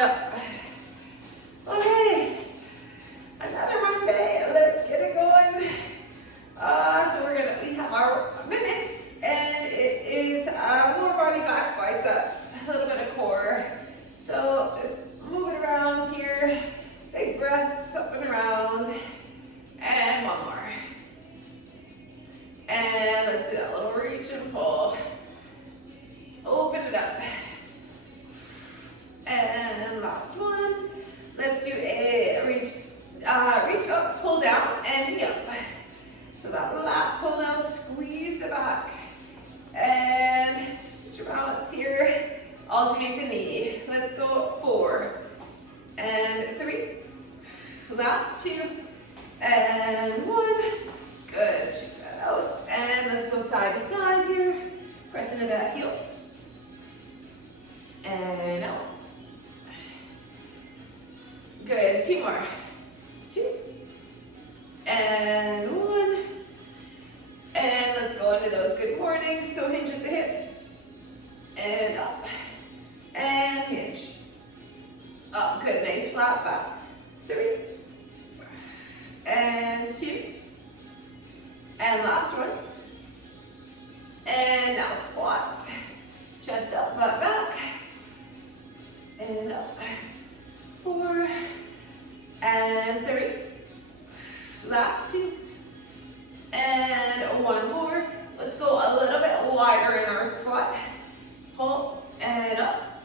up. Okay, another Monday. Let's get it going. So we have our minutes, and it is lower body, back, biceps, a little bit of core. So just move it around here. Big breaths up and around. And one more. And let's do that little reach and pull. Open it up. And last one. Let's do a reach up, pull down, and knee up. So that lat pull down, squeeze the back. And get your balance here. Alternate the knee. Let's go 4 and 3. Last 2 and 1. Good. Check that out. And let's go side to side here. Press into that heel. And out. Good. 2 more. 2 and 1. And let's go into those good mornings. So hinge at the hips. And up. And hinge. Up. Good. Nice flat back. 3 and 2. And last one. And now squats. Chest up, butt back. And up. 4 and 3. Last 2. And 1 more. Let's go a little bit wider in our squat. Pulse and up.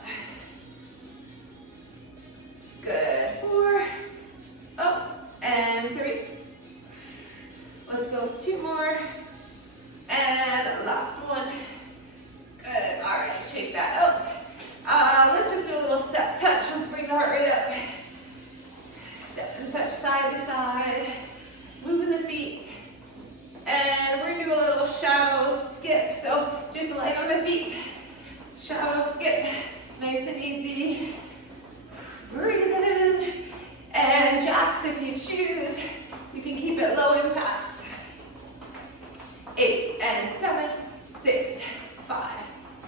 Good. 4. Up and 3. Let's go 2 more. And last one. Good. All right, shake that out. Let's just do a little step touch. Let's bring the heart rate up. Step and touch side to side. Moving the feet. And we're going to do a little shadow skip. So just light on the feet. Shadow skip. Nice and easy. Breathe in. And jacks if you choose. You can keep it low impact. 8 and 7, 6, 5,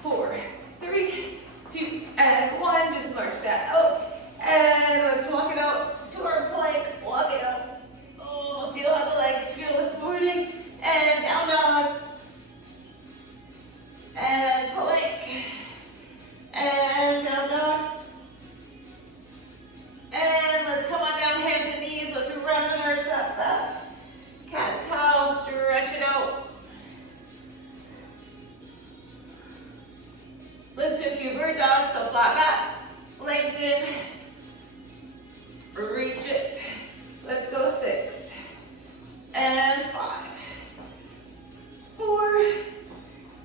4, 3, 2, and 1. Just march that out. And let's walk it out to our plank. Walk it up. Oh, feel how the legs feel this morning. And down dog. And plank. And down dog. And let's come on down, hands and knees. Let's round and arch that back. Cat cow, stretch it out. Let's do a few bird dogs, so flat back, lengthen, reach it. Let's go 6 and 5, 4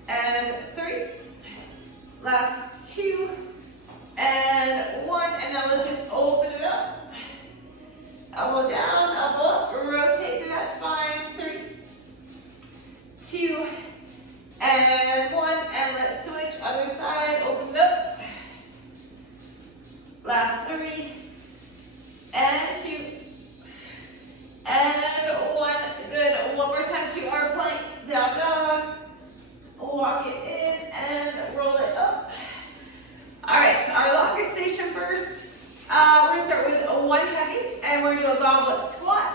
and 3. Last 2 and 1, and now let's just open it up. Elbow down, elbow up, rotate to that spine. 3, 2, and 1, and let's switch other side. Open it up. Last 3 and 2 and 1. Good. One more time to our plank. Down dog. Walk it in and roll it up. All right. Our longest station first. We're going to start with a 1 heavy, and we're going to do a goblet squat.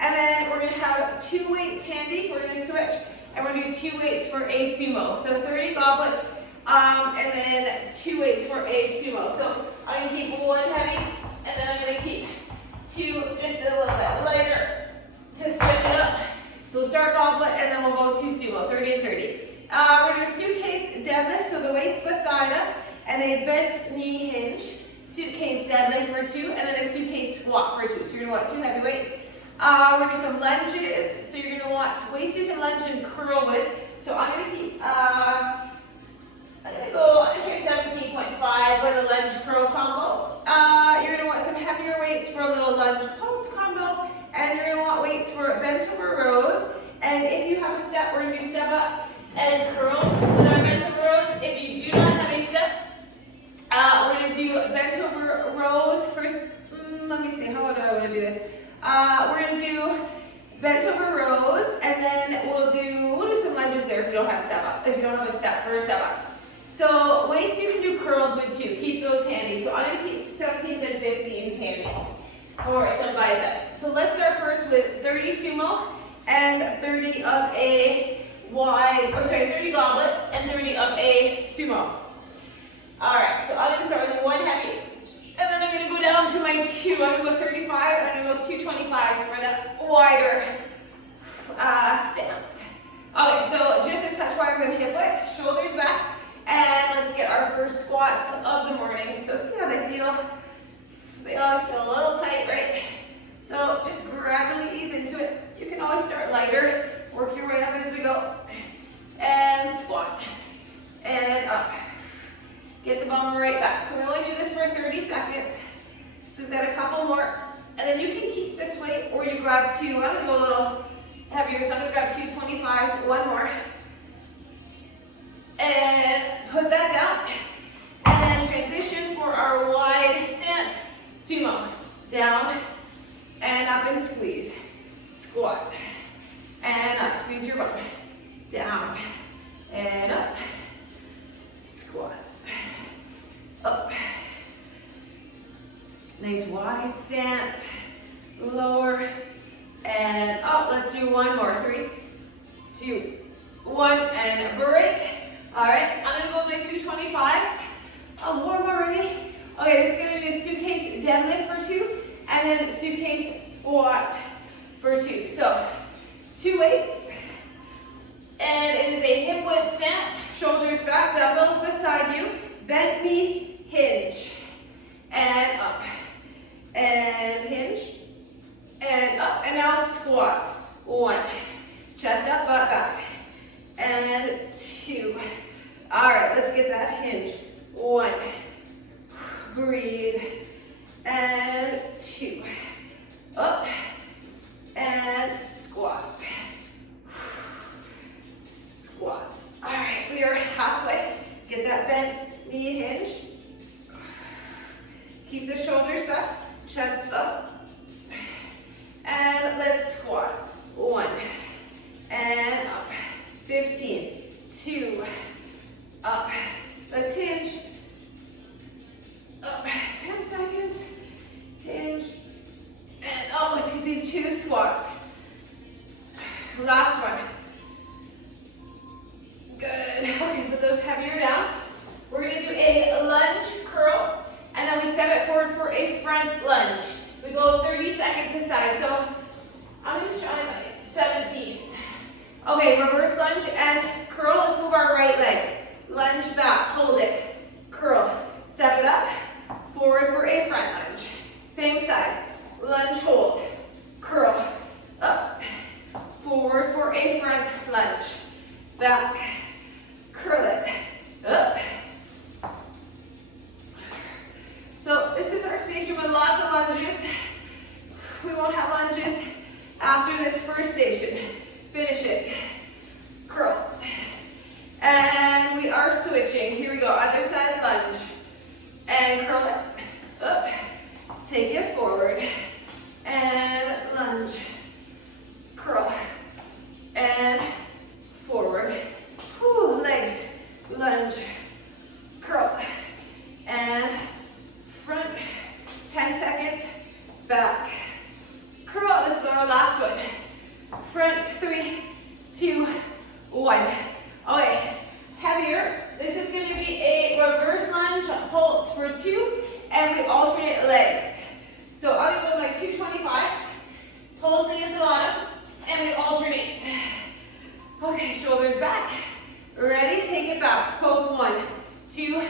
And then we're going to have 2 weights handy. We're going to switch, and we're going to do 2 weights for a sumo. So 30 goblets, and then 2 weights for a sumo. So I'm going to keep 1 heavy, and then I'm going to keep 2 just a little bit lighter to switch it up. So we'll start goblet, and then we'll go to sumo, 30 and 30. We're going to do suitcase deadlift, so the weight's beside us, and a bent knee hinge. Suitcase deadlift for 2, and then a suitcase squat for 2. So you're going to want 2 heavy weights. We're going to do some lunges. So you're going to want weights you can lunge and curl with. So I'm going to keep, I'm going to go 17.5 for the lunge curl combo. You're going to want some heavier weights for a little lunge pulse combo. And you're going to want weights for bent over rows. And if you have a step, we're going to do step up and curl with our bent over rows. If you do not have a step, we're going to do bent over rows for, let me see, how do I want to do this? We're going to do bent over rows, and then we'll do some lunges there if you don't have step up, if you don't have a step for step ups. So weights you can do curls with too. Keep those handy. So I'm going to keep 17 for some biceps. So let's start first with 30 sumo and 30 of a 30 goblet and 30 of a sumo. All right, so I'm gonna start with one heavy, and then I'm gonna go down to my two. I'm gonna go 35, and I'm gonna go 225s for the wider stance. Okay, so just a touch wider than hip width, shoulders back, and let's get our first squats of the morning. So see how they feel? They always feel a little tight, right? So just gradually ease into it. You can always start lighter, work your way up as we go. And squat, and up. Get the bum right back. So we only do this for 30 seconds. So we've got a couple more, and then you can keep this weight, or you grab two. I'm gonna go a little heavier, so I'm gonna grab 225s, one more. And put that down, and then transition for our wide stance, sumo. Down, and up and squeeze. Squat, and up, squeeze your bum. Down, and up. Squat, up. Nice wide stance, lower, and up. Let's do one more. 3, 2, 1, and break. All right, I'm gonna go with my 225s. I'm warm already. Okay, this is gonna be a suitcase deadlift for 2, and then suitcase squat for 2. So, 2 weights, and it is a hip width stance. Shoulders back, dumbbells beside you. Bent knee, hinge, and up, and hinge, and up, and now squat. 1, chest up, butt back, and 2. All right, let's get that hinge. 1, breathe, and 2, up, and squat, squat. All right, we are halfway. Get that bent knee hinge. Keep the shoulders back, chest up, and let's squat. 1, and up. 15, 2, up. Let's hinge. Up. 10 seconds. Hinge. And oh, let's get these 2 squats. Last one. Good. Okay, put those heavier down. We're going to do a lunge curl, and then we step it forward for a front lunge. We go 30 seconds aside. So I'm going to try my 17s. Okay, reverse lunge and curl. Let's move our right leg. Lunge back, hold it, curl, step it up, forward for a front lunge. Same side, lunge, hold, curl, up, forward for a front lunge. Back, curl it, up. So this is our station with lots of lunges. We won't have lunges after this first station. Finish it. Curl. And we are switching. Here we go. Other side lunge. And curl it. Up. Take it forward. And lunge. Curl. And forward. Whew, legs. Lunge. Curl. And front. 10 seconds. Back. Curl. This is our last one. Front, 3, 2, 1. Okay, heavier. This is going to be a reverse lunge pulse for 2, and we alternate legs. So I'm going to go my 225s, pulsing at the bottom, and we alternate. Okay, shoulders back. Ready? Take it back. Pulse 1, 2,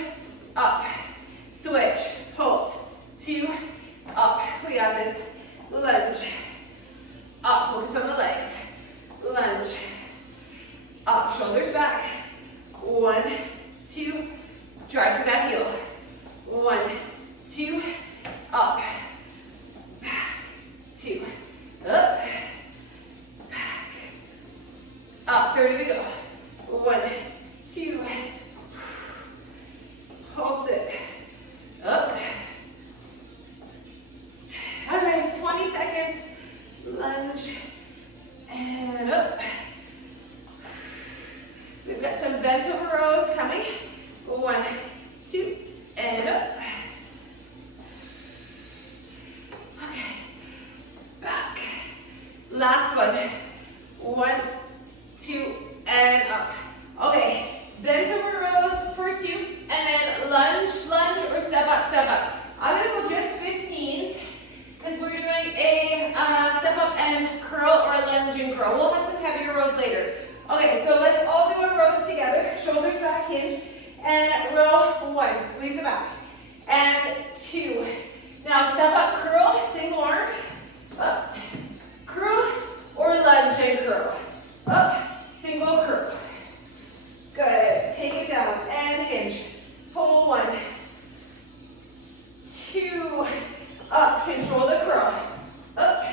up. Switch. Pulse. 2, up. We got this. Lunge. Up, focus on the legs. Lunge. Up, shoulders back. 1, 2, drive through that heel. 1, 2, up. Back, 2, up. Back. Up, 30 to go. 1, 2, pulse it. Up. All right, 20 seconds. Lunge, and up. We've got some bent over rows coming. 1, 2, and 2. Now step up, curl, single arm, up, curl, or lunge and curl. Up, single curl. Good. Take it down and hinge. Pull 1, 2, up. Control the curl. Up,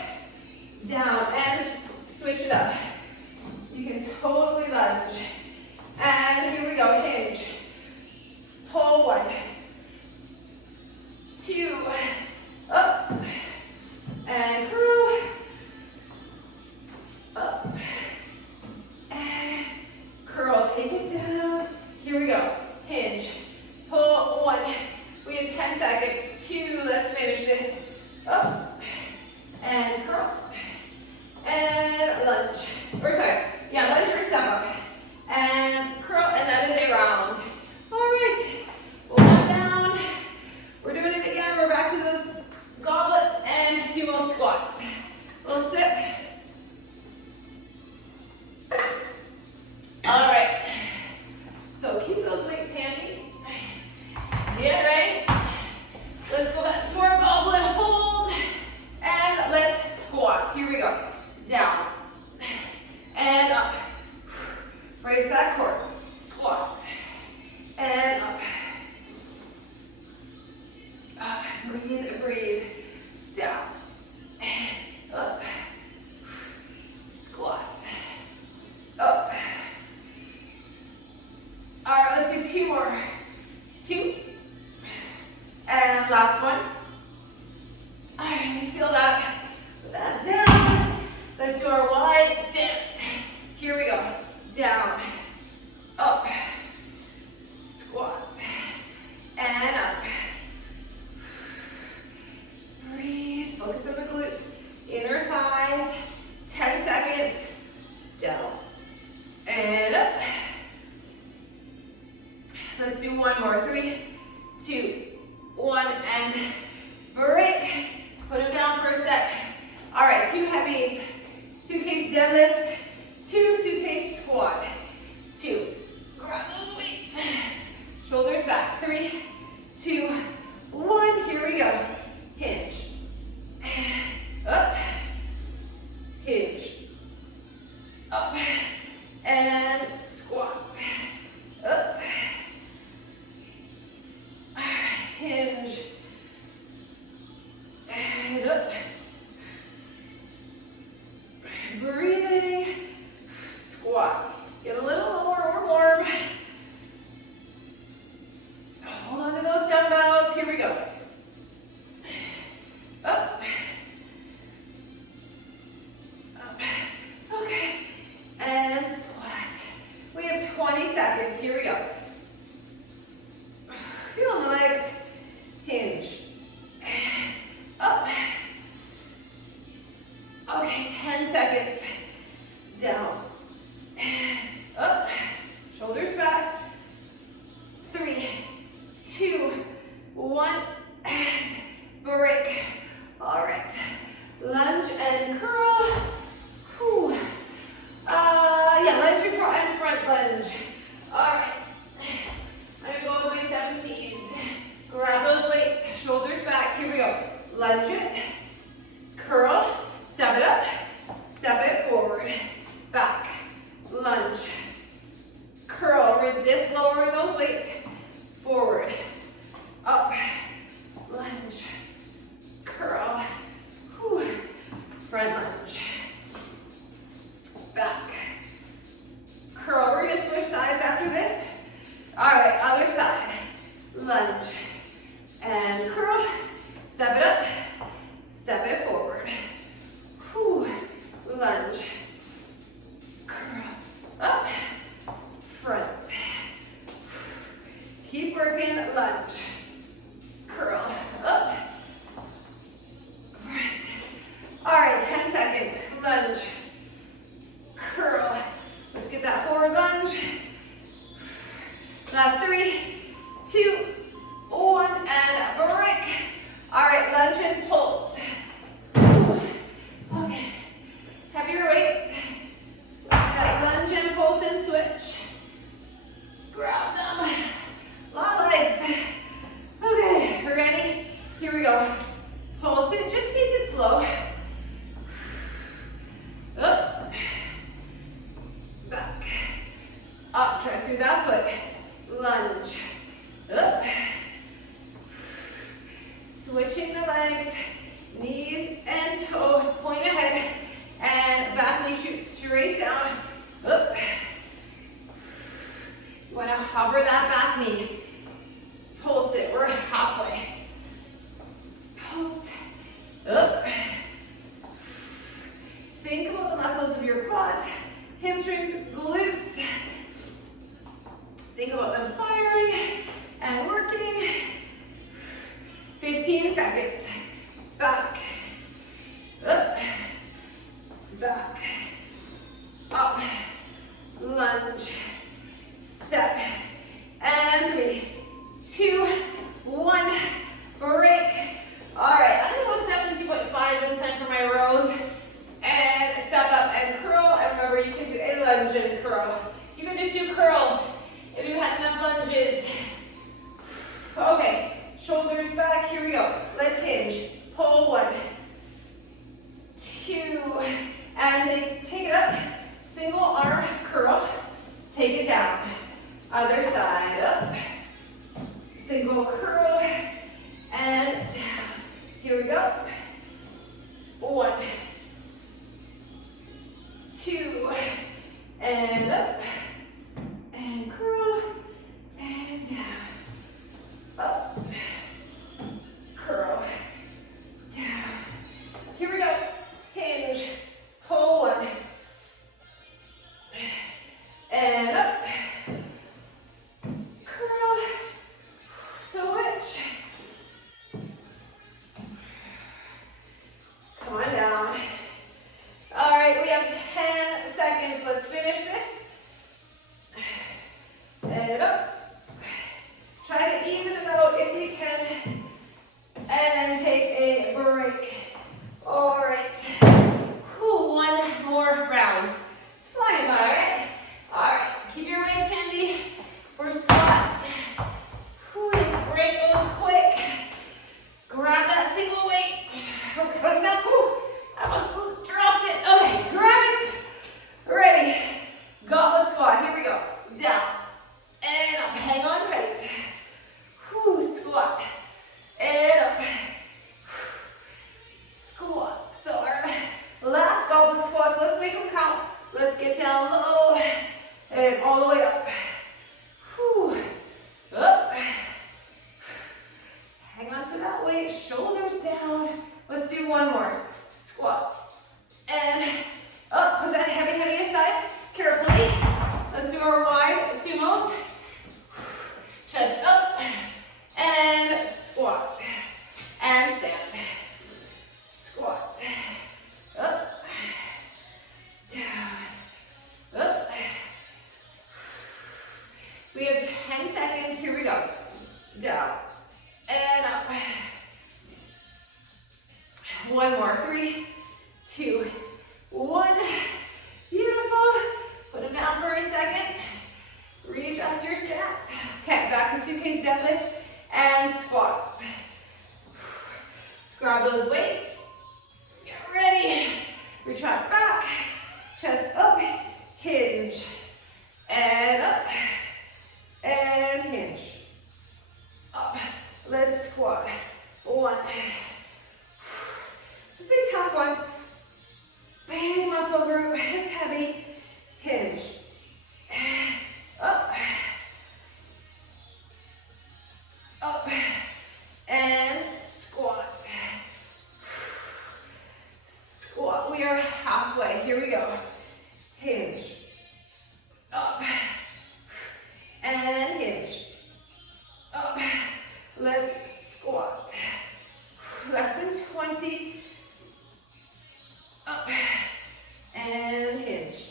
down, and switch it up. You can totally lunge. And here we go, hinge. Pull 1, 2, up, and curl, up, and curl. Take it down. Here we go, hinge. Pull 1. We have 10 seconds. 2, let's finish this. Up, and curl, and lunge. Or sorry, yeah, lunge or step up. And curl, and that is a round. All right, one down. We're doing it again. We're back to those goblets and sumo squats. Little sip. All right, so keep those weights handy. Get ready. Let's go back to our goblet hold, and let's squat. Here we go. Down, and up. Brace that core. Squat. And up. Up. Breathe, breathe. Down. Up. Squat. Up. All right, let's do 2 more. 2. And last one. All right, you feel that? Put that down. Let's do our wide stance. Here we go. Down, up, squat, and up. Breathe, focus on the glutes, inner thighs, 10 seconds, down, and up. Let's do 1 more, 3, 2, 1, and break. Put them down for a sec. All right, 2 heavies, suitcase deadlift, 2 suitcase squat, 2, grab those weights, shoulders back, 3, 2, 1, here we go, hinge, up, hinge, up, and squat, up, all right, hinge, and up, breathing, squat. Get a little lower or warm. Hold on to those dumbbells. Here we go. Up. Up. Okay. And squat. We have 20 seconds. Here we go. Feel the legs. Hinge. Up. Okay, 10 seconds. Down. Up, shoulders back, 3, 2, 1, and break. All right, lunge and curl. Whew. Yeah, lunge and curl and front lunge. All right, I'm gonna go with my 17s. Grab those weights, shoulders back. Here we go. Lunge it, curl, step it up, step it forward, back. Lunge, curl, resist lowering those weights, forward, up, lunge, curl, whew. Front lunge, back, curl. We're gonna switch sides after this. All right, other side, lunge, and curl, step it up, go. Pulse it, just take it slow. Up, back, up, try through that foot. Lunge, up. Switching the legs, knees and toe, point ahead, and back knee shoot straight down, up. You wanna hover that back knee. Pulse it, we're halfway. Pulse, up. Think about the muscles of your quads, hamstrings, glutes. Think about them firing and working. 15 seconds. Back, up, back, up, lunge, step, and 3, 2, 1, break. All right, I'm gonna go 17.5 this time for my rows, and step up and curl, and remember you can do a lunge and curl. You can just do curls if you had enough lunges. Okay. Shoulders back, here we go. Let's hinge. Pull 1, 2, and take it up. Single arm curl. Take it down. Other side up. Single curl and down. Here we go. 1, 2, and up. And curl and down. Up. Curl, down. Here we go. Hinge, pull 1, and up. Curl, switch. Come on down. All right, we have 10 seconds. Let's finish this. And up. Try to even it out if you can. And take a break. All right. Whew, one more round. It's flying by, right? All right. Keep your weights handy for squats. Whew, just break those quick. Grab that single weight. We're coming back. Whew, I almost dropped it. Okay, grab it. Ready. Goblet squat. Here we go. Down. And up. Hang on tight. Whew, squat. And up. Squat. So our last goblet squats, let's make them count. Let's get down low and all the way up. Whew. Up. Hang on to that weight, shoulders down. Let's do one more. Squat. And up, put that heavy aside, carefully. Let's do our wide sumos. Chest up, and squat, and stand. Squat, up, down, up. We have 10 seconds, here we go. Down, and up. One more, 3, 2, 1. Beautiful. Put it down for a second. Readjust your stance. Okay, back to suitcase deadlift and squats. Let's grab those weights. Get ready. Retract back. Chest up. Hinge. And up. And hinge. Up. Let's squat. 1. This is a tough one. Big muscle group. It's heavy. Hinge. Up. Up. And squat. Squat. We are halfway. Here we go. Hinge. Up. And hinge. Up. Let's squat. Less than 20. Up. And hinge.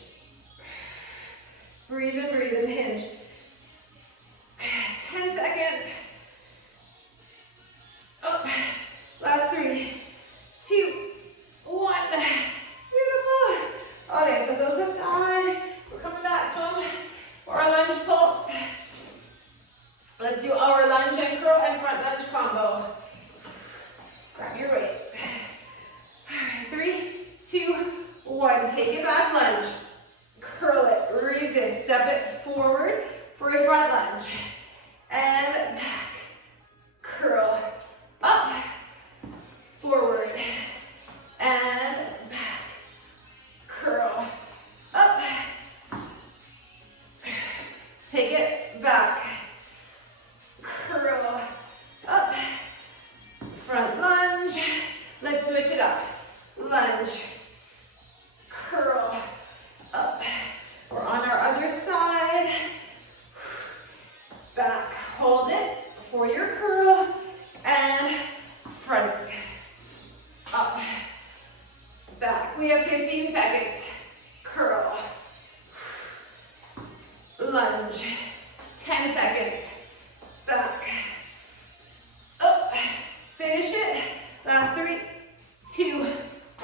it up. Lunge, curl, up. We're on our other side. Back, hold it for your curl, and front, up, back. We have 15 seconds. Curl, lunge, 10 seconds. Back, up, finish it. Last 3, 2,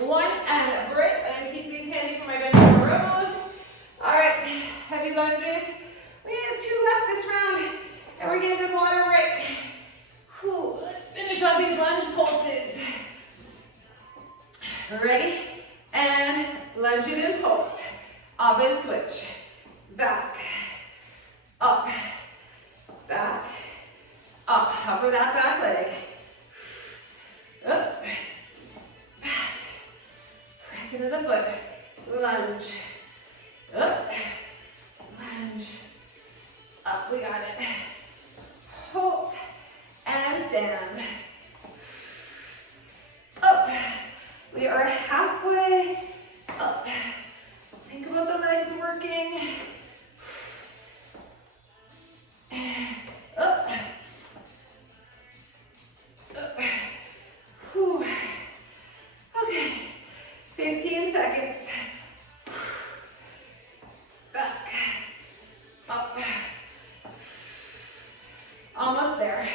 1, and break. And keep these handy for my bench rows. All right, heavy lunges. We have 2 left this round, and we're getting good water break. Whew, let's finish off these lunge pulses. Ready? And lunge it and pulse. Up and switch. Back, up, back, up. Up for that back leg. Up, back. Press into the foot. Lunge. Up, lunge. Up, we got it. Hold and stand. Up. We are halfway up. Think about the legs working. Up. Up. Whew. Okay. 15 seconds. Back. Up. Almost there.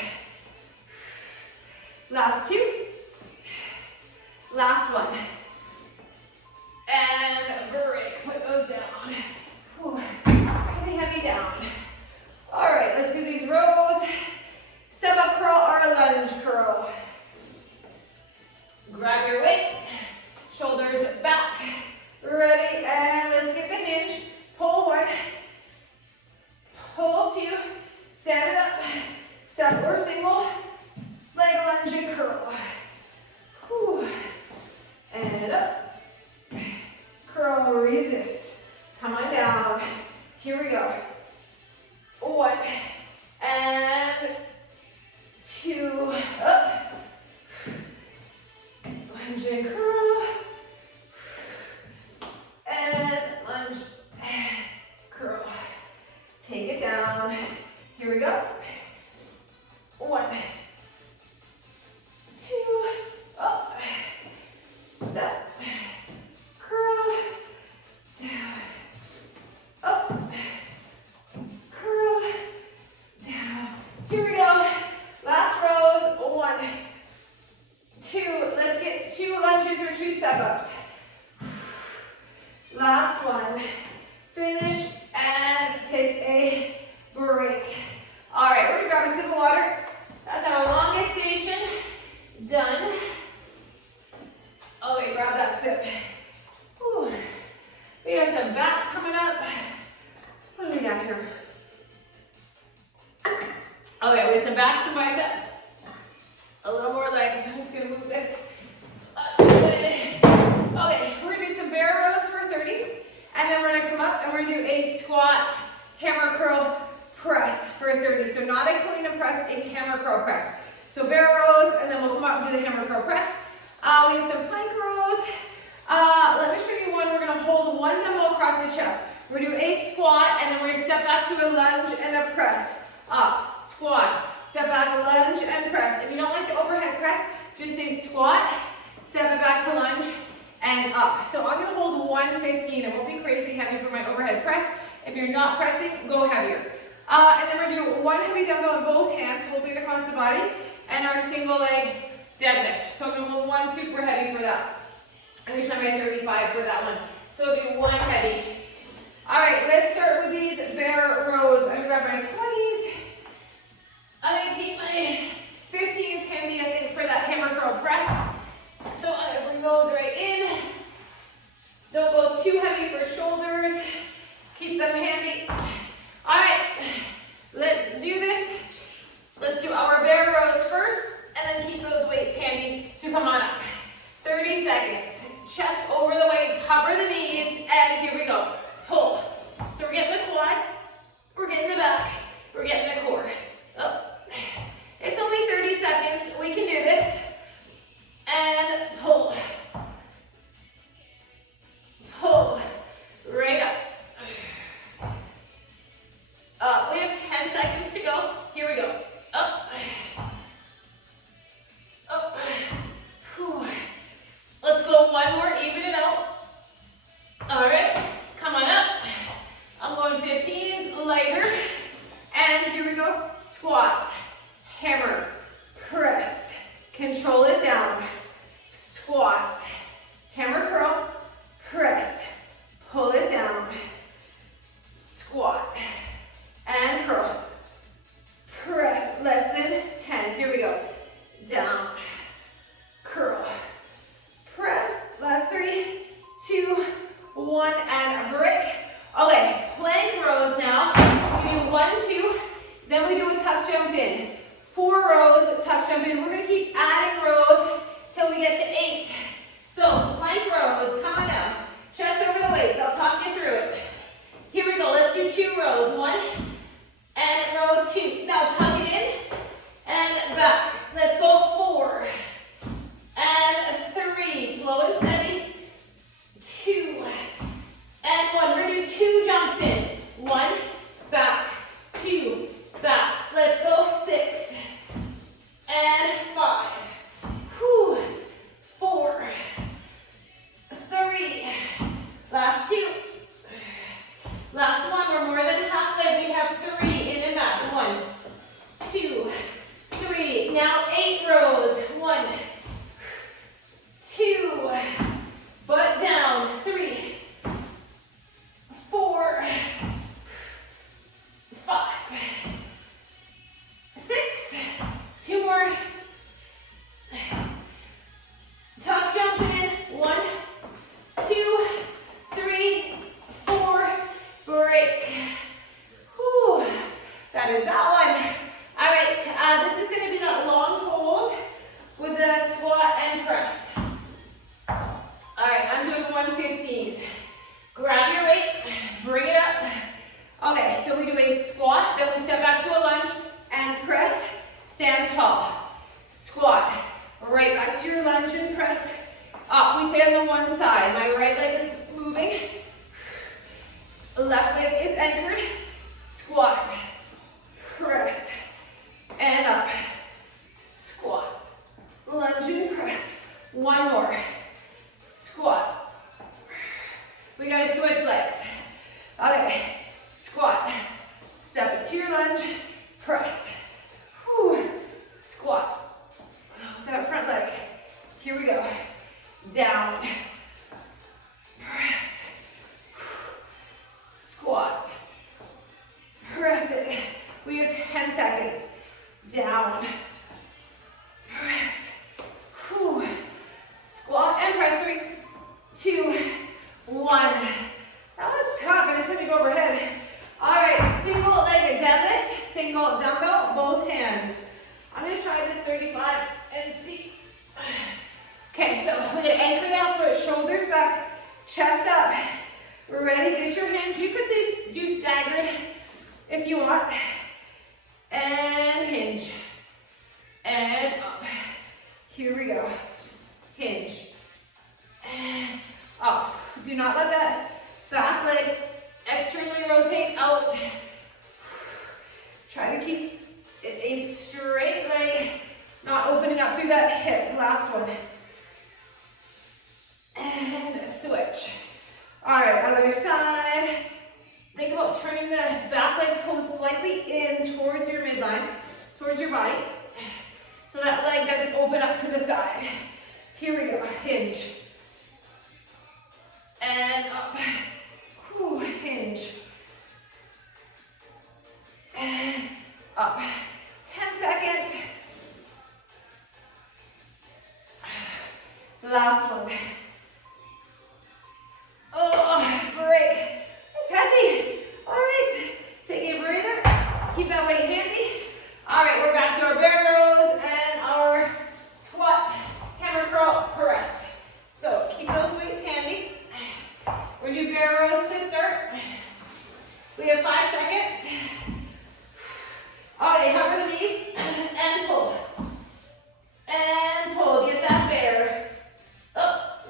Last 2. Last one. And break. Put those down. Whew. Heavy down. All right, let's do these rows. Step up curl or lunge curl. Grab your weights. Shoulders back. Ready, and let's get the hinge. Pull 1. Pull 2. Stand it up. Step or single. Leg lunge and curl. Whew. And up. Curl, resist. Come on down. Here we go. 1 and 2. Up. Lunge and curl. And lunge. Curl. Take it down. Here we go. 1, 2, up. Step. Curl. Down. Up. Curl. Down. Here we go. Last rows. 1, 2. Let's get 2 lunges or 2 step-ups. Last one. Finish and take a break. All right, we're gonna grab a sip of water. That's our longest station done. Okay, grab that sip. Whew. We have some back coming up. What do we got here? Okay, we have some back, some biceps. A little more legs. I'm just gonna move this. Okay, we're gonna do some bear rows for 30, and then we're gonna come up and we're gonna do a squat, hammer curl, press for 30. So not a clean and press, a hammer curl press. So bear rows, and then we'll come up and do the hammer curl press. We have some plank rows. Let me show you one. We're gonna hold 1 dumbbell across the chest. We're gonna do a squat, and then we're gonna step back to a lunge and a press. Up, squat, step back, lunge, and press. If you don't like the overhead press, just a squat, step it back to lunge, and up. So I'm gonna hold 115. It won't be crazy heavy for my overhead press. If you're not pressing, go heavier. And then we're gonna do 1 heavy dumbbell in both hands, holding it across the body, and our single leg deadlift. So I'm gonna hold 1 super heavy for that. I'm gonna try my 35 for that one. So we'll do 1 heavy. All right, let's start with these bear rows. I'm gonna grab my 20s. I'm gonna keep my 15s handy, I think, for that hammer curl press. So I'm gonna bring those right in. Don't go too heavy for shoulders. Keep them handy. All right, let's do this. Let's do our bear rows first, and then keep those weights handy to come on up. 30 seconds. Chest over the weights, hover the knees, and here we go. Pull. So we're getting the quads, we're getting the back, we're getting the core. Up. It's down, curl, press. Last 3, 2, 1, and break. Okay, plank rows now. We do 1, 2, then we do a tuck jump in. 4 rows, tuck jump in. We're gonna keep adding rows till we get to 8. So plank rows, come on down. Chest over the weights, I'll talk you through it. Here we go, let's do 2 rows. 1, and row 2. Now tuck it in, and back. Let's go 4, and 3. Slow and steady. 2, and 1. We're gonna do 2 jumps in. 1, back, 2, back. Let's go 6, and 5. Whew. 4, 3. Last 2. Last 1. We're more than halfway. We have 3 in and back. 1, 2, 3. Now 8 rows. 1, 2. Butt down. 3, 4, 5, 6. 2 more. Tuck jump in. 1, 2, 3, 4. Break. Whew. That is that one. All right, this is going to be that long hold with the squat and press. All right, I'm doing 115. Grab your weight, bring it up. Okay, so we do a squat, then we step back to a lunge and press, stand tall. Squat, right back to your lunge and press. Up, we stay on the one side. My right leg is moving. Left leg is anchored. Squat, press, and up. Squat, lunge and press. 1 more. Squat. We gotta switch legs. Okay, squat. Step it to your lunge, press. Whew. Squat. That front leg. Here we go. Down. Press. Squat. Press it. We have 10 seconds. Down. Press. Whew. Squat and press. 3, 2, 1. That was tough. I just had to go overhead. All right, single leg deadlift, single dumbbell, both hands. I'm gonna try this 35 and see. Okay, so we're gonna anchor that foot, shoulders back, chest up. We're ready, get your hinge. You could do staggered if you want. And hinge. And up. Here we go. Hinge. And up. Do not let that back leg externally rotate out. Try to keep it a straight leg, not opening up through that hip. Last one. And switch. All right, other side. Think about turning the back leg toes slightly in towards your midline, towards your body, so that leg doesn't open up to the side. Here we go, hinge. And up. Whew, hinge. And up. 10 seconds. Last one. Oh, break. It's heavy. All right, take a breather. Keep that weight handy. All right, we're back to our bear rows and our squat, hammer curl, press. So keep those weights handy. We're gonna do bear rows to start. We have 5 seconds. Okay, hover the knees and pull. And pull, get that bear. Up.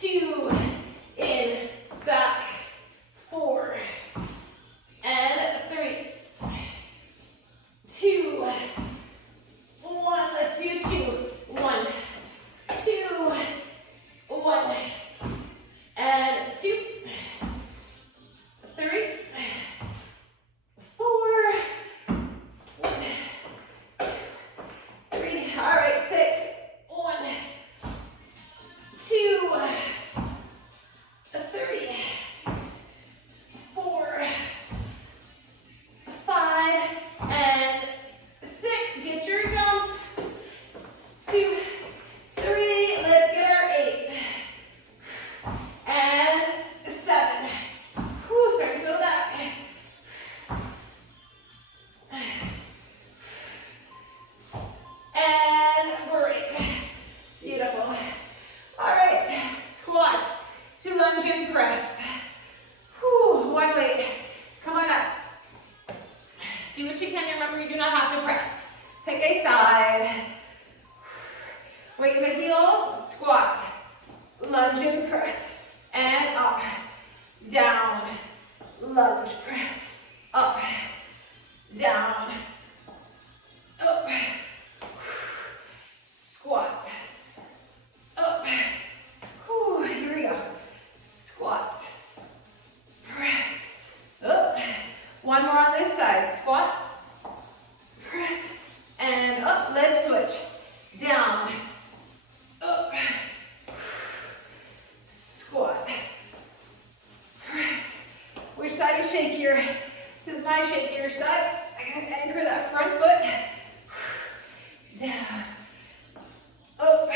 2, in, back, 4, and 3, 2, 1, let's do 2, 1, 2, 1, and 2, 3, 4, 1, 3, all right, 6, 1, 2, 3, 4, 5, and 6. Get your jumps. 2, 3. Let's get our 8. And 7. Whew, starting to feel that. And break. Beautiful. All right, squat to lunge and press. Whew, one leg. Come on up. Do what you can. Remember, you do not have to press. Pick a side. Weight in the heels. Squat. Lunge and press. And up. Down. Lunge, press. Up. Down. Up. Squat. Up. Whew, here we go. Squat. Press. Up. One more on this side. Squat. Press. And up. Let's switch. Down. Up. Squat. Press. Which side is shakier? This is my shakier side. I'm going to anchor that front foot. Down. Up.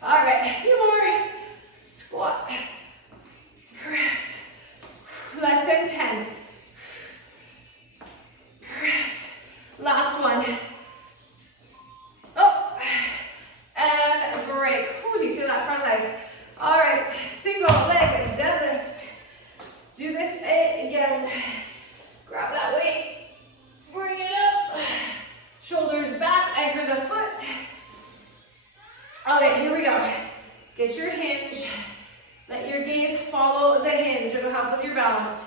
All right, a few more. Squat. Press. Less than 10. Press. Last one. Up. And break. Ooh, do you feel that front leg? All right, single leg deadlift. Let's do this again. Grab that weight. Bring it up. Shoulders back, anchor the foot. Okay, here we go. Get your hinge. Let your gaze follow the hinge. It'll help with your balance.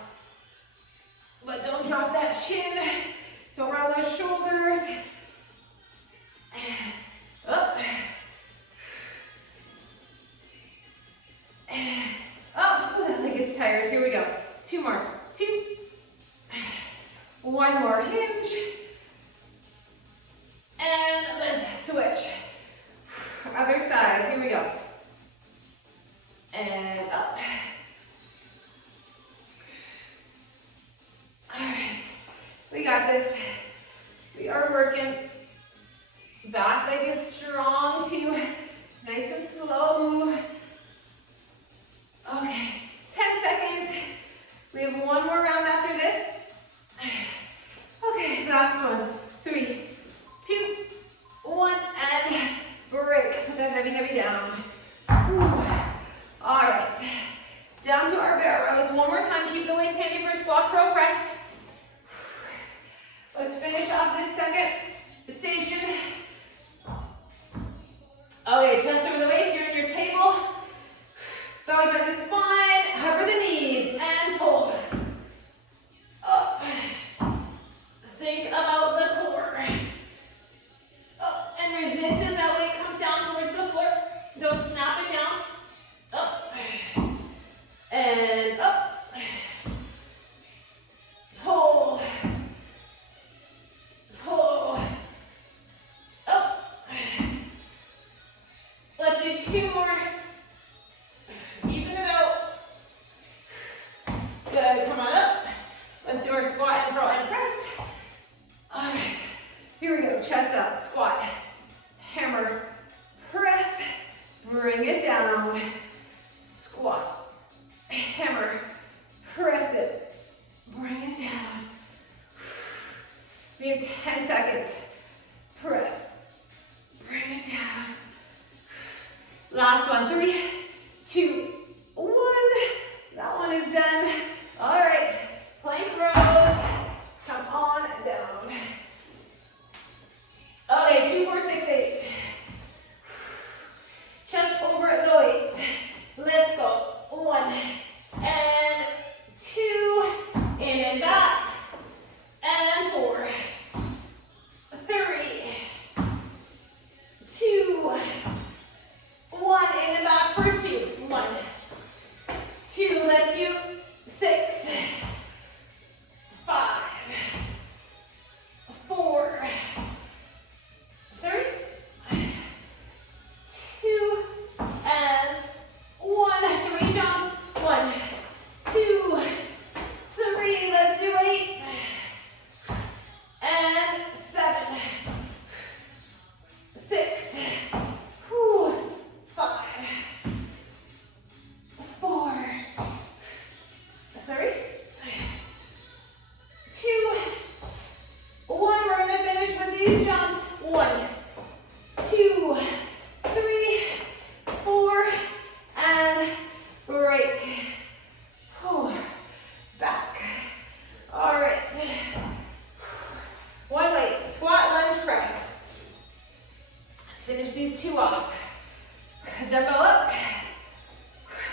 But don't drop that chin. Don't round those shoulders. Up. Up. Ooh, that leg gets tired. Here we go. 2 more. 2. 1 more hinge. And let's switch. Other side. Here we go. And up. All right. We got this. We are working. Back leg is strong too. Nice and slow move. Okay. 10 seconds. We have one more round after this. Okay, last one. 3, 2, 1, and break. Put that heavy down. All right. Down to our bear rows. One more time. Keep the weights handy for squat, crow press. Let's finish off this second station. Okay, chest over the waist. You're in your table. Belly button to spine. Hover the knees and pull. Up. Think about the core. Up and resist as that weight comes down towards the floor. Don't snap it down. Up. And up. Pull. Pull. Up. Let's do 2 more. Even it out.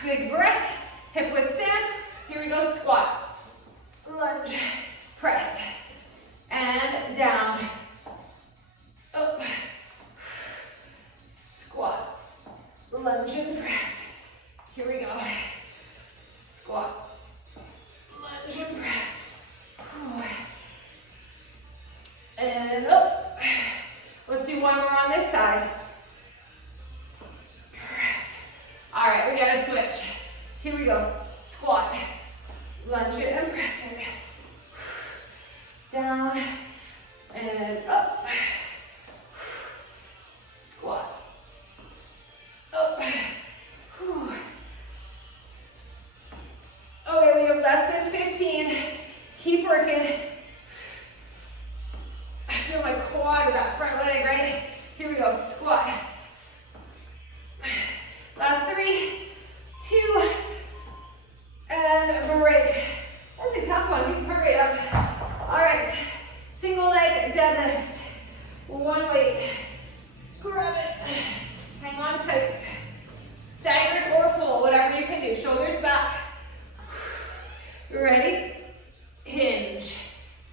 Big breath, hip width stance. Here we go, squat, lunge, press, and down, up, squat, lunge and press. Here we go, squat, lunge and press, and up. Let's do one more on this side. Press. All right, we gotta switch. Here we go, squat, lunge it and press it. Down and up. Squat. Up. Okay, we have less than 15. Keep working. I feel my quad of that front leg, right? Here we go, squat. Last 3, 2, and break. That's a tough one, gets heart rate up. All right, single leg deadlift. One weight, grab it, hang on tight. Staggered or full, whatever you can do. Shoulders back. You ready? Hinge,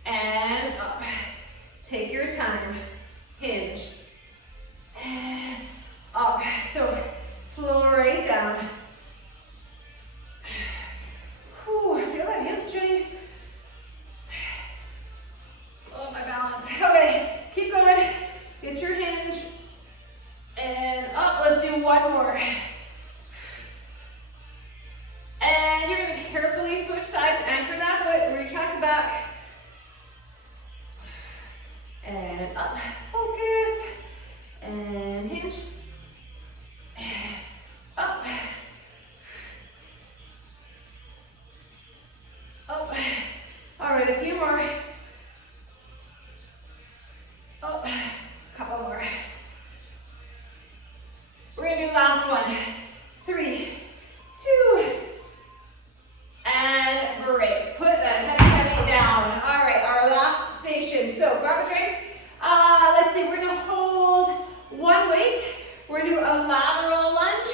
and up. Take your time, hinge, and up. So slow right down. Whew, I feel that hamstring. Oh, my balance. Okay, keep going. Get your hinge, and up. Let's do one more. And you're gonna carefully switch sides, anchor that foot, retract back. And up, focus, and hinge, up, up. All right, a few more. Up, couple more. We're gonna do last one. 3, 2, and break. Put that heavy down. All right, our last station. So grab a drink. Let's see, we're gonna hold one weight. We're gonna do a lateral lunge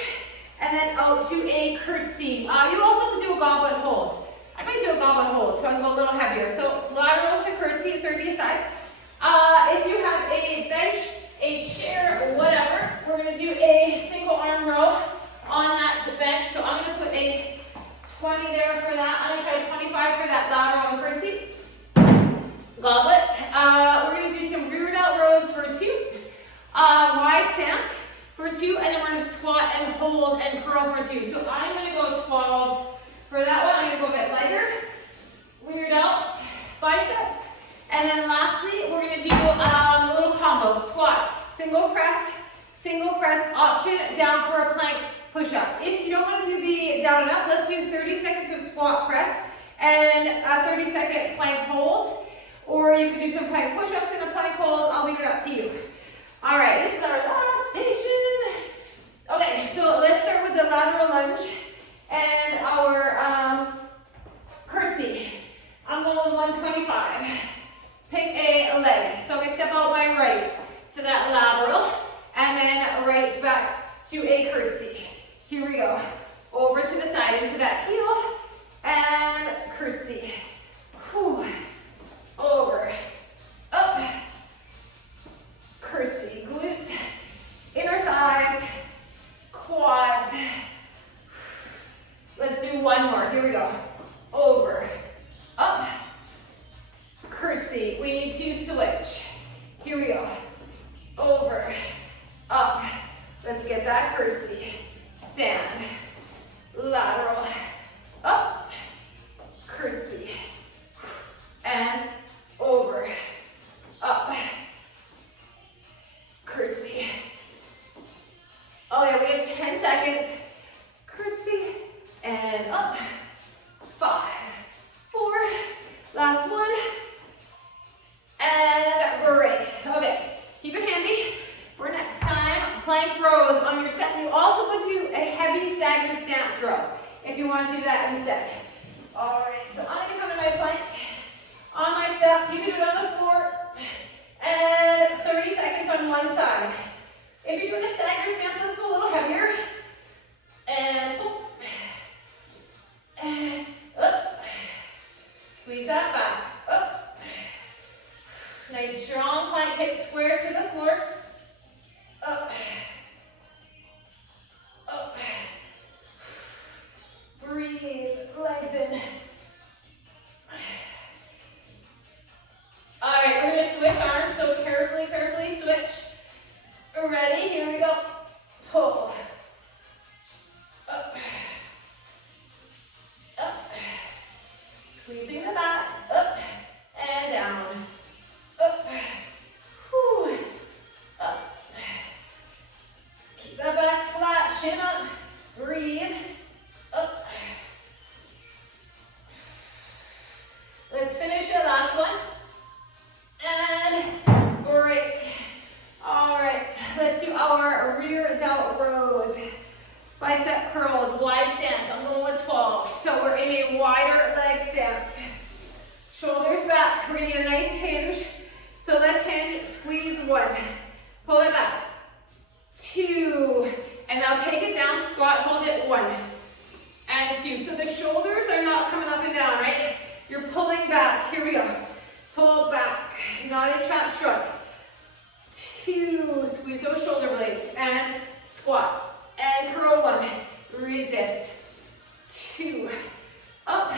and then out to a curtsy. You also can do a goblet hold. I might do a goblet hold, so I'm gonna go a little heavier. So lateral to curtsy, 30 aside. If you have a bench, a chair, whatever, we're gonna do a single arm row on that bench. So I'm gonna put a 20 there for that. I'm gonna try 25 for that lateral and curtsy. Goblet. We're gonna do some rear delt rows for 2. Wide stance for 2, and then we're gonna squat and hold and curl for 2. So I'm gonna go 12s for that one. I'm gonna go a bit lighter. Rear delts, biceps, and then lastly, we're gonna do a little combo. Squat, single press, option down for a plank push-up. If you don't want to do the down and up, let's do 30 seconds of squat press and a 30-second plank hold. Or you can do some plank push-ups and a plank hold. I'll leave it up to you. All right, this is our last station. Okay, so let's start with the lateral lunge and our curtsy. I'm going 125. Pick a leg. So I'm gonna step out my right to that lateral and then right back to a curtsy. Here we go. Over to the side into that heel and curtsy. Whew. Over, up, curtsy, glutes, inner thighs, quads. Let's do one more. Here we go. Over, up, curtsy. We need to switch. Here we go. Over, up. Let's get that curtsy. Stand, lateral, up, curtsy, and over, up, curtsy. Okay, we have 10 seconds. Curtsy, and up. 5, 4, last one, and break. Okay, keep it handy for next time. Plank rows on your set. You also would do a heavy staggered stance row if you want to do that instead. All right, so I'm going to come to my plank. On my step, you can do it on the floor, and 30 seconds on one side. If you're doing a staggered stance, let's go a little heavier. And pull, we're gonna need a nice hinge. So let's hinge, squeeze 1. Pull it back. 2. And now take it down, squat, hold it. 1 and 2. So the shoulders are not coming up and down, right? You're pulling back. Here we go. Pull back. Not a trap shrug. 2. Squeeze those shoulder blades. And squat. And curl. 1. Resist. 2. Up.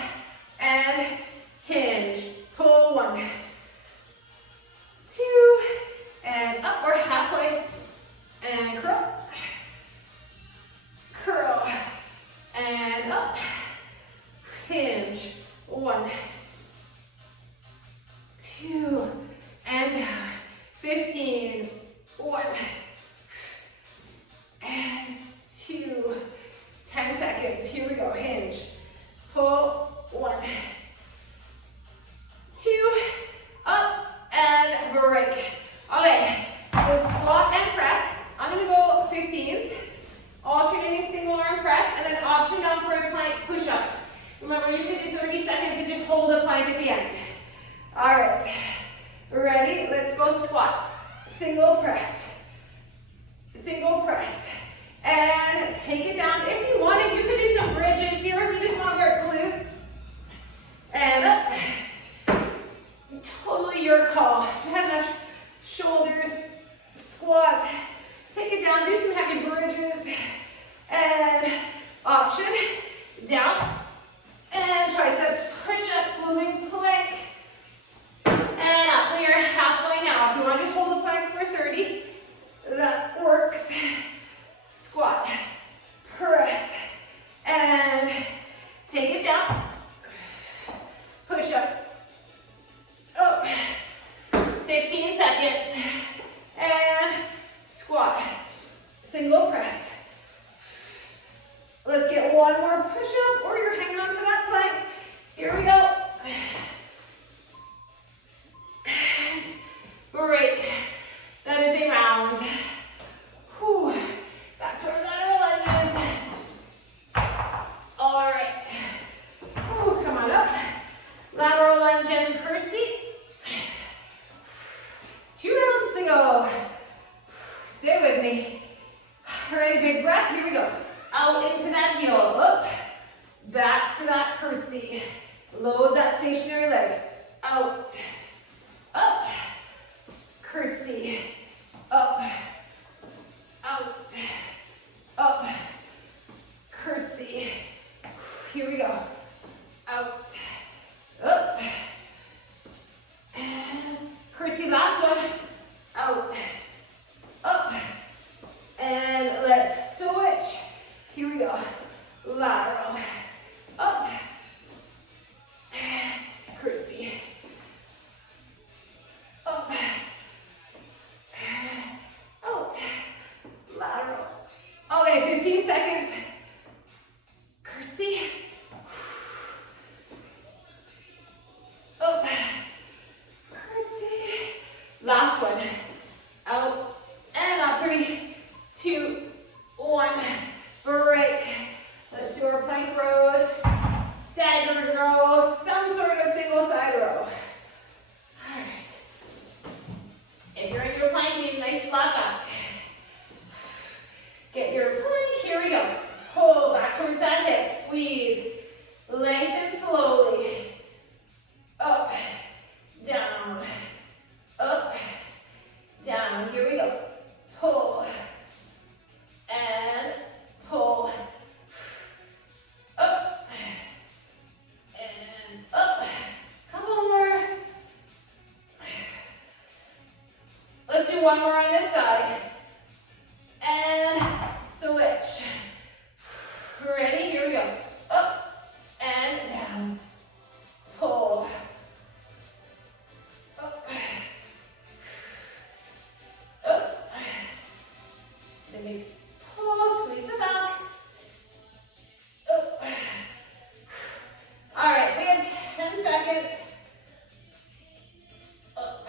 And hinge. Pull. 1. 2. And up. We're halfway. And curl. Curl. And up. Hinge. 1. 2. And down. 15. 1. And 2. 10 seconds. Here we go. Hinge. Pull. 1. 2. Up. And break. Okay. So squat and press. I'm going to go 15s. Alternating single arm press. And then option down for a plank push up. Remember, you can do 30 seconds and just hold a plank at the end. All right. Ready? Let's go squat. Single press. Single press. And take it down. If you wanted, you could do some bridges here if you just want to work glutes. And up. Totally your call. If you have enough shoulders, squat. Take it down. Do some heavy bridges. And option. Down. And triceps push up, moving plank. And up. We are halfway now. If you want to just hold the plank for 30, that works. Squat, press, and take it down. Push up. Up. 15 seconds. And squat. Single press. Let's get one more push up, or you're hanging on to that plank. Here we go. And break. That is a round. Whew. That's where lateral lunge is. All right. Whew, come on up. Lateral lunge and curtsy. 2 rounds to go. Stay with me. All right, big breath. Here we go. Out into that heel. Up. Back to that curtsy. Load that stationary leg. Out. Up. Curtsy. Up. Out. Up. Curtsy. Here we go. Out. Up. And curtsy. Last one. Out. Up. And let's switch. Here we go. Lateral. Up. And curtsy. Up. And out. Lateral. Okay, 15 seconds. Curtsy. Up. Curtsy. Last one. Out. And up. 3, 2, 1. Break. Let's do our plank rows. Staggered row. Some sort of single side row. All right. If you're in your plank, you need a nice flat back. Get your plank. Here we go. Pull back towards that hip. Squeeze. Lengthen slowly. Up. Down. Up. Down. Here we go. Pull. And pull. Up. And up. Couple more. Let's do one more on this side. And switch. Ready? Here we go. Up and down. Pull. Up. Up. Then we pull, squeeze it back. Up. All right, we have 10 seconds. Up.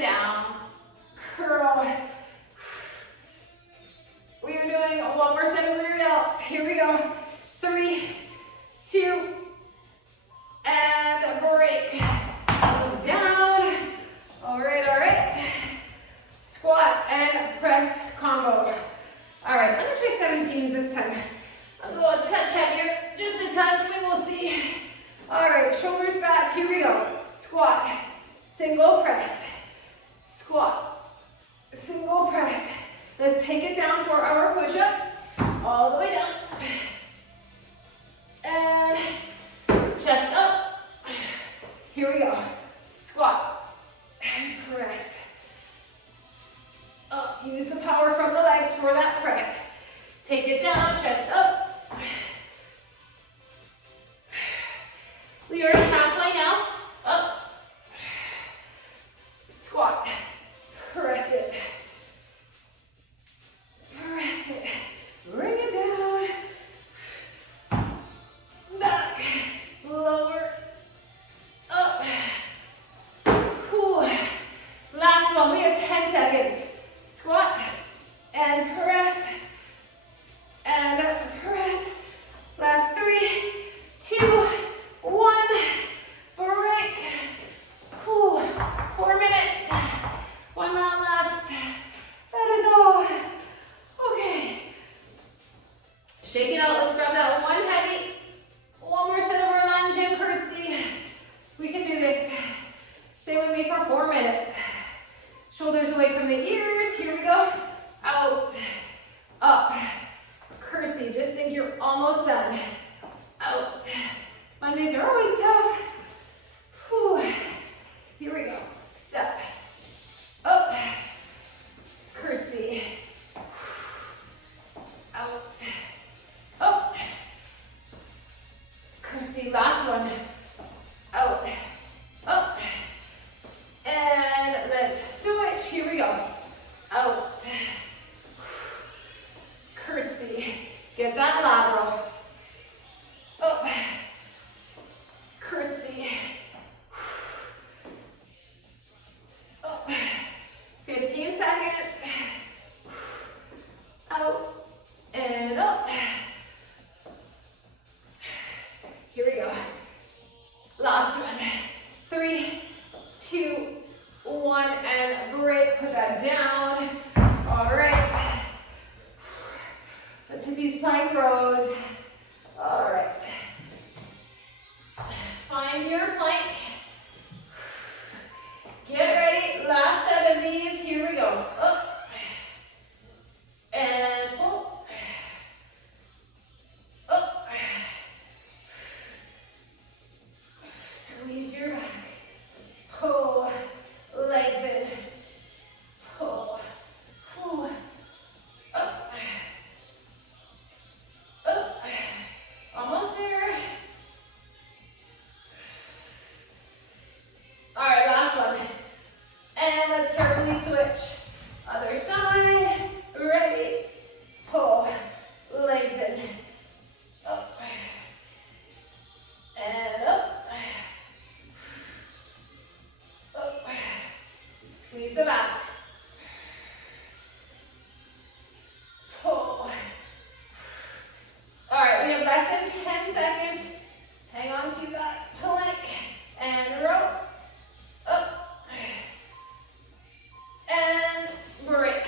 and down. Curl. We are doing one more set of rear delts. Here we go. 3, 2, and break. Goes down. All right. Squat and press combo. All right, let me try 17s this time. I'll go a touch heavier, just a touch, we will see. All right, shoulders back, here we go. Squat, single press, squat, single press. Let's take it down for our push-up, all the way down. And chest up. Here we go. Squat and press. Up. Use the power from the legs for that press. Take it down, chest up. We are halfway now. Up. Squat. Press it. Press it. Bring it down. Back. Lower. Up. Cool. Last one. We have 10 seconds. Squat and press and press. Last 3, 2, 1. Break. Cool. 4 minutes. 1 round left. That is all. Okay. Shake it out. Let's grab that one heavy. One more set of our lunge and curtsy. We can do this. Stay with me for 4 minutes. Shoulders away from the ears. Here we go. Out. Up. Curtsy. Just think you're almost done. Out. Mondays are always tough. Whew. Here we go. Step. Up. Curtsy. Out. Up. Curtsy. Last one. Out. Up. And let's switch. Here we go. Out. Curtsy. Get that lateral. Up. Curtsy. Up. 15 seconds. Out. And up. Here we go. Last one. 3, 2, 1, and break. Put that down. All right. Let's hit these plank rows. All right. Find your plank. Get ready. Last set of these. Here we go. Up. And pull. Up. Squeeze your back. Pull. Lengthen. Pull. Pull. Up. Up. Almost there. All right, last one. And let's carefully switch. Other side. Ready. Pull. Lengthen. Up. And up. Up. Squeeze the back. Pull. All right, we have less than 10 seconds. Hang on to that plank and rope. Up. And break.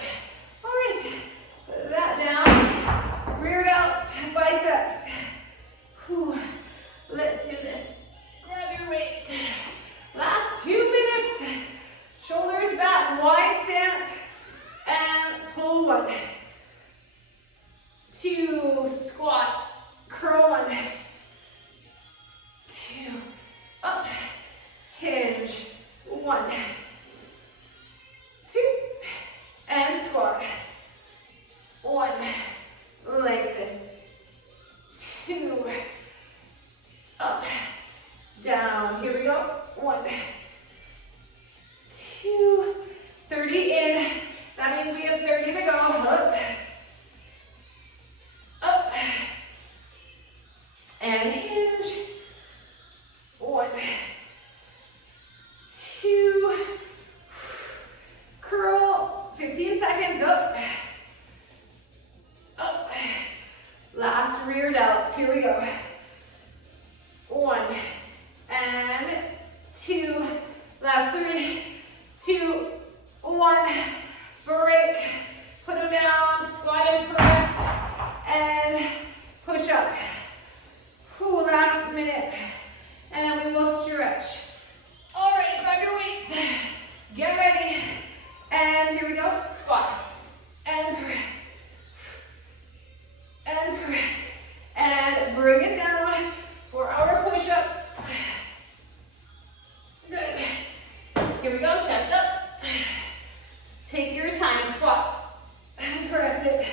All right, put that down. Rear delts, biceps. Whew. Let's do this. Grab your weights. Last 2 minutes. Shoulders back, wide 2, 1. Break. Put them down. Squat and press. And push up. Whew, last minute. And then we will stretch. All right, grab your weights. Get ready. And here we go. Squat. And press. And press. And bring it down for our push-up. Good. Here we go. Chest up. Take your time. Squat. And press it.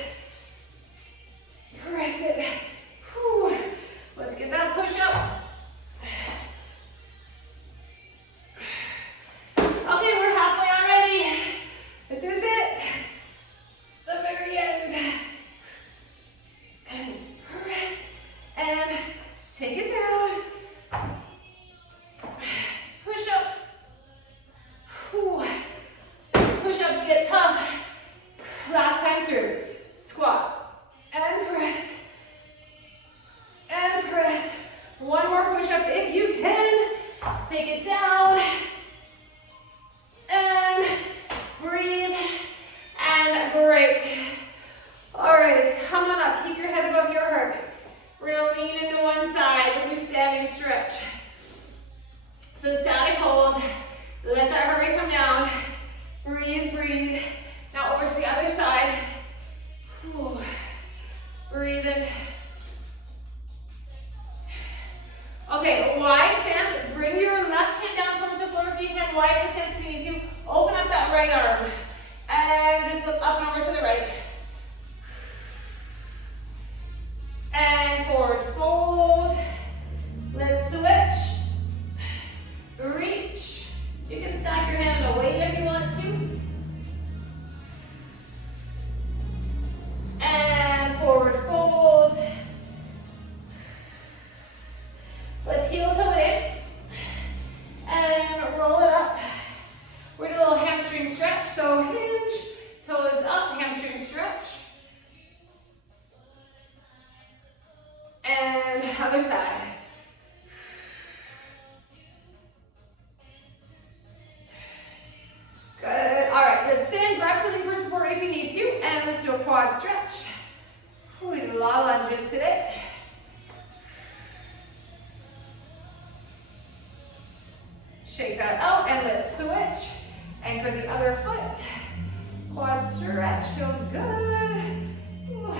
Press it. Whew. Let's get that push-up. Okay, we're halfway already. This is it. The very end. And press. And take it down. Push up. Whew. These push-ups get tough. Last time through. Squat. And press. And press. One more push-up if you can. Take it down. And breathe. And break. All right, come on up. Keep your head above your heart. We're gonna lean into one side. We'll do standing stretch. So static hold. Let that heart rate come down. Breathe, breathe. Now over to the other side. Whew. Breathe in. Okay, wide stance. Bring your left hand down towards the floor if you can. Widen the stance if you need to. Open up that right arm. And just look up and over to the right. And forward fold. Let's switch. Reach. You can stack your hand on a weight if you want to. And forward fold. Let's heel toe in. And roll it up. We're doing a little hamstring stretch. So hinge, toes up, hamstring stretch. And other side. Good. All right, let's stand, grab something for support if you need to, and let's do a quad stretch. We did a lot of lunges today. Shake that out, and let's switch. Anchor the other foot. Quad stretch, feels good. Ooh.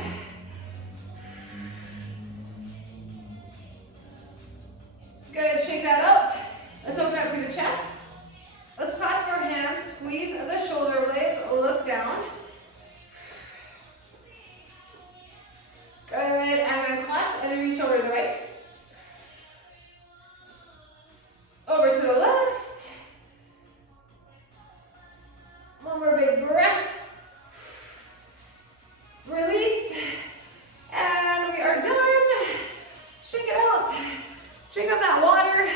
Good, shake that out. Let's open up through the chest. Let's clasp our hands, squeeze the shoulder blades, look down. Good, and then clasp and reach over to the right. Over to the left. One more big breath. Release. And we are done. Shake it out. Drink up that water.